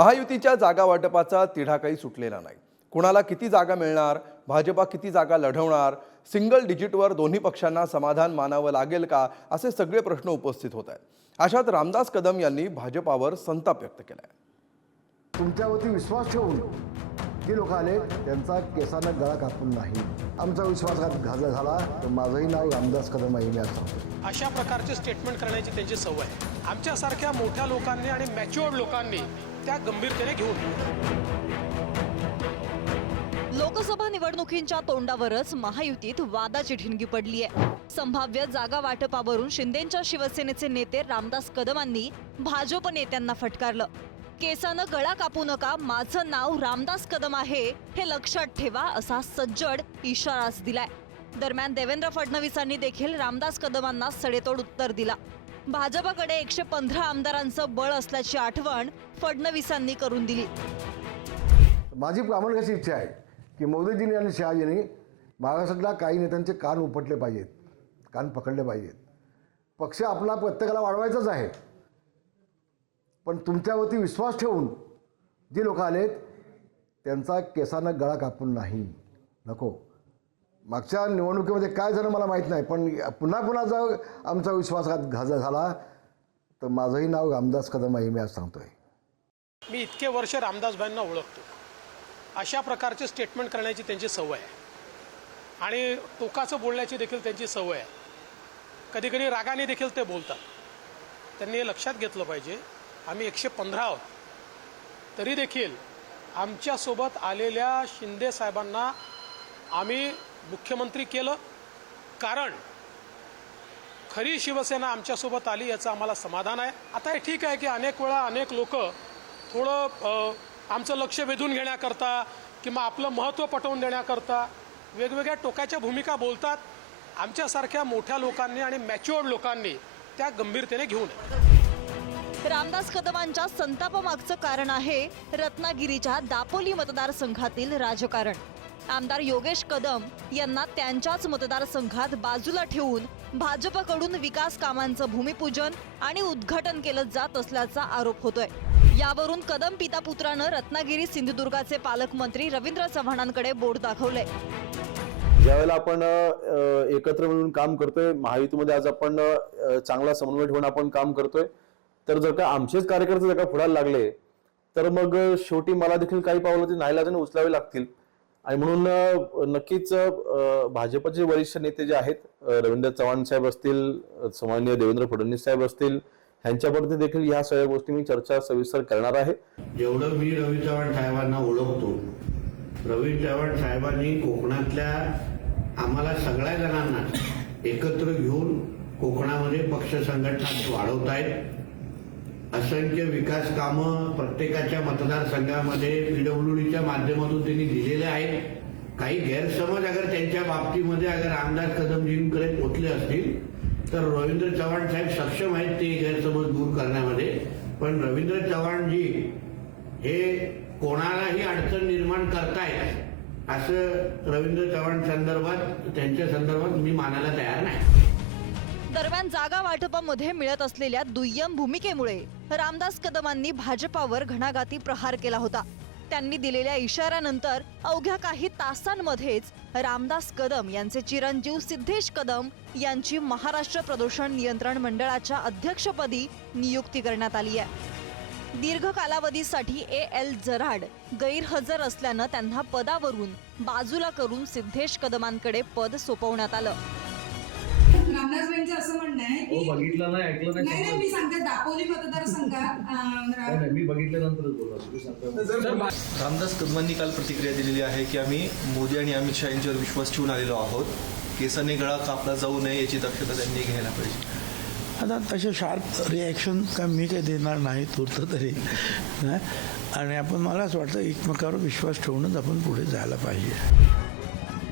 महायुतीच्या जागा वाटपाचा तिढा काही सुटलेला नाही. कुणाला किती जागा मिळणार भाजपा किती जागा लढवणार सिंगल डिजिटवर दोन्ही पक्षांना समाधान मानावं लागेल का असे सगळे प्रश्न उपस्थित होत आहेत. अशात रामदास कदम यांनी भाजपावर संताप व्यक्त केला आहे तुमच्यावरती विश्वास ठेवून जे लोक आले त्यांचा केसानं गळा कापून नाही. आमचा विश्वासघात घातला झाला तर माझंही नाव रामदास कदम आहे अशा प्रकारचे स्टेटमेंट करण्याची त्यांची सवय आहे. आमच्यासारख्या मोठ्या लोकांनी आणि मॅच्युअर्ड लोकांनी त्या गंभीरतेने घेऊन लोकसभा निवडणुकींच्या तोंडावरच महायुतीत वादाची ठिणगी पडली आहे संभाव्य जागा वाटपावरून शिंदेच्या शिवसेनेचे नेते रामदास कदमांनी भाजप नेत्यांना फटकारलं. केसानं गळा कापू नका माझं नाव रामदास कदम आहे हे लक्षात ठेवा असा सज्जड इशाराच दिलाय. दरम्यान देवेंद्र फडणवीसांनी देखील रामदास कदमांना सडेतोड उत्तर दिला. भाजपाकडे एकशे पंधरा आमदारांचं बळ असल्याची आठवण फडणवीसांनी करून दिली. माझी प्रामाणिक अशी इच्छा आहे की मोदीजींनी आणि शहाजींनी महाराष्ट्रातल्या काही नेत्यांचे कान उपटले पाहिजेत कान पकडले पाहिजेत. पक्ष आपला प्रत्येकाला वाढवायचाच आहे. पण तुमच्यावरती विश्वास ठेवून जे लोक आलेत त्यांचा केसानं गळा कापून नाही. नको. मागच्या निवडणुकीमध्ये काय झालं मला माहीत नाही पण पुन्हा पुन्हा जर आमचा विश्वासघात घाजा झाला तर माझंही नाव रामदास कदम आहे मी आज सांगतोय. मी इतके वर्ष रामदासभाईंना ओळखतो. अशा प्रकारचे स्टेटमेंट करण्याची त्यांची सवय आहे. आणि टोकाचं बोलण्याची देखील त्यांची सवय आहे. कधी कधी रागाने देखील ते बोलतात. त्यांनी हे लक्षात घेतलं पाहिजे आम्ही एकशे पंधरा आहोत. तरी देखील आमच्यासोबत आलेल्या शिंदे साहेबांना आम्ही मुख्यमंत्री केलं. कारण खरी शिवसेना आमच्यासोबत आली याचं आम्हाला समाधान आहे. आता हे ठीक आहे की अनेक वेळा अनेक लोक थोडं आमचं लक्ष वेधून घेण्याकरता किंवा आपलं महत्त्व पटवून देण्याकरता वेगवेगळ्या टोकाच्या भूमिका बोलतात. आमच्यासारख्या मोठ्या लोकांनी आणि मॅच्युअर्ड लोकांनी त्या गंभीरतेने घेऊ नये रामदास कदमांच्या संतापामागचं कारण आहे रत्नागिरीच्या दापोली मतदारसंघातील राजकारण. आमदार योगेश कदम यांना त्यांच्याच मतदारसंघात बाजूला ठेवून भाजपकडून विकास कामांचं भूमिपूजन आणि उद्घाटन केलं जात असल्याचा आरोप होतोय. यावरून कदम पिता पुत्रानं रत्नागिरी सिंधुदुर्गाचे पालकमंत्री रवींद्र चव्हाणांकडे बोट दाखवलंय. ज्यावेळेला आपण एकत्र मिळून काम करतोय महायुतीमध्ये आज आपण चांगला समन्वय ठेवून आपण काम करतोय तर जर का आमचेच कार्यकर्ते जर का पुढायला लागले तर मग शेवटी मला देखील काही पावलं ते नाईलाजाने उचलावे लागतील. आणि म्हणून नक्कीच भाजपचे वरिष्ठ नेते जे आहेत रवींद्र चव्हाण साहेब असतील सामान्य देवेंद्र फडणवीस साहेब असतील ह्यांच्यावरती देखील ह्या सगळ्या गोष्टी मी चर्चा सविस्तर करणार आहे. जेवढं मी रवी चव्हाण साहेबांना ओळखतो रवी चव्हाण साहेबांनी कोकणातल्या आम्हाला सगळ्या जणांना एकत्र घेऊन कोकणामध्ये पक्ष संघटना वाढवतायत. असंख्य विकास कामं प्रत्येकाच्या मतदारसंघामध्ये पीडब्ल्यूडीच्या माध्यमातून त्यांनी दिलेले आहेत. काही गैरसमज अगर त्यांच्या बाबतीमध्ये अगर आमदार कदमजींकडे पोचले असतील तर रवींद्र चव्हाण साहेब सक्षम आहेत ते गैरसमज दूर करण्यामध्ये. पण रवींद्र चव्हाणजी हे कोणालाही अडचण निर्माण करतायत असं रवींद्र चव्हाण संदर्भात त्यांच्या संदर्भात मी मानायला तयार नाही. दरम्यान जागा वाटपामध्ये मिळत असलेल्या दुय्यम भूमिकेमुळे रामदास कदमांनी भाजपावर घणाघाती प्रहार केला होता. त्यांनी दिलेल्या इशाऱ्यानंतर अवघ्या काही तासांमध्येच रामदास कदम यांचे चिरंजीव सिद्धेश कदम यांची महाराष्ट्र प्रदूषण नियंत्रण मंडळाच्या अध्यक्षपदी नियुक्ती करण्यात आली आहे. दीर्घ कालावधीसाठी ए एल जराड गैरहजर असल्यानं त्यांना पदावरून बाजूला करून सिद्धेश कदमांकडे पद सोपवण्यात आलं. रामदासबाईंचं असं म्हणणं आहे हो की बघितलं नाही ऐकलं नाही नाही मी सांगते दापोली मतदारसंघात अं, नाही, नाही, मी बघितल्यानंतरच बोलला तुम्ही सांगता रामदास कदमांनी काल प्रतिक्रिया दिलेली आहे की आम्ही मोदी आणि अमित शहा यांच्यावर विश्वास ठेवून आलेलो आहोत. केसाने गळा कापला जाऊ नये याची दक्षता त्यांनी घ्यायला पाहिजे. आता तसे शार्प रिॲक्शन का मी काही देणार नाही तूर्त तरी. आणि आपण मला असं वाटतं एकमेकावर विश्वास ठेवूनच आपण पुढे जायला पाहिजे.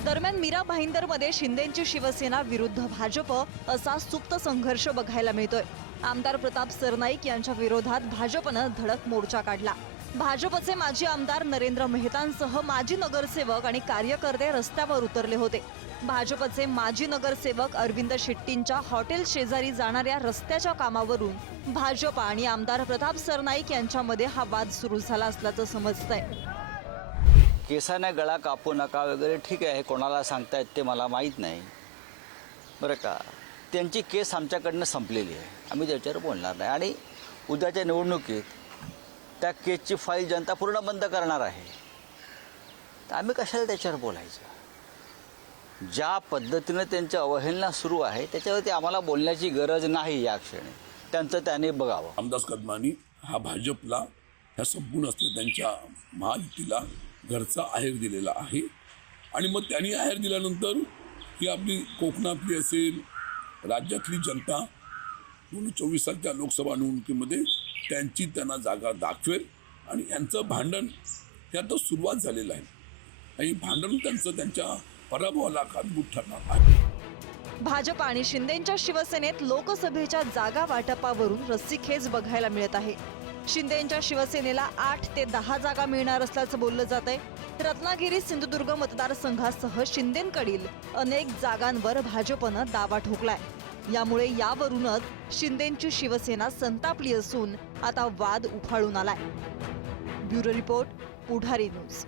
दरम्यान मीरा भाईंदरमध्ये शिंदेची शिवसेना विरुद्ध भाजप असा सुप्त संघर्ष बघायला मिळतोय. आमदार प्रताप सरनाईक यांच्या विरोधात भाजपनं धडक मोर्चा काढला. भाजपचे माजी आमदार नरेंद्र मेहतांसह माजी नगरसेवक आणि कार्यकर्ते रस्त्यावर उतरले होते. भाजपचे माजी नगरसेवक अरविंद शेट्टींच्या हॉटेल शेजारी जाणाऱ्या रस्त्याच्या कामावरून भाजप आणि आमदार प्रताप सरनाईक यांच्यामध्ये हा वाद सुरू झाला असल्याचं समजतंय. केसाने गळा कापू नका वगैरे ठीक आहे कोणाला सांगतायत ते मला माहीत नाही. बरं का? त्यांची केस आमच्याकडनं संपलेली आहे. आम्ही त्याच्यावर बोलणार नाही. आणि उद्याच्या निवडणुकीत त्या केसची फाईल जनता पूर्ण बंद करणार आहे. तर आम्ही कशाला त्याच्यावर बोलायचं? ज्या पद्धतीनं त्यांची अवहेलना सुरू आहे त्याच्यावरती आम्हाला बोलण्याची गरज नाही या क्षणी. त्यांचं त्याने बघावं. रामदास कदमानी हा भाजपला ह्या संपूर्ण असलेल्या त्यांच्या महायुतीला घरचा आहेर दिलेला आहे. आणि मग त्यांनी आहेर दिल्यानंतर ही आपली कोकणातली असेल राज्यातली जनता दोन चोवीसाच्या चोवीस लोकसभा निवडणुकीमध्ये त्यांची त्यांना जागा दाखवेल आणि यांचं भांडण हे आता सुरुवात झालेलं आहे. आणि भांडण त्यांचं त्यांच्या पराभवाला कारणीभूत ठरणार आहे. भाजप आणि शिंदेच्या शिवसेनेत लोकसभेच्या जागा वाटपावरून रस्सीखेच बघायला मिळत आहे. शिंदेंच्या शिवसेनेला आठ ते दहा जागा मिळणार असल्याचं बोललं जात आहे रत्नागिरी सिंधुदुर्ग मतदारसंघासह शिंदेकडील अनेक जागांवर भाजपनं दावा ठोकलाय. यामुळे यावरूनच शिंदेची शिवसेना संतापली असून आता वाद उफाळून आलाय. Bureau report Pudhari news.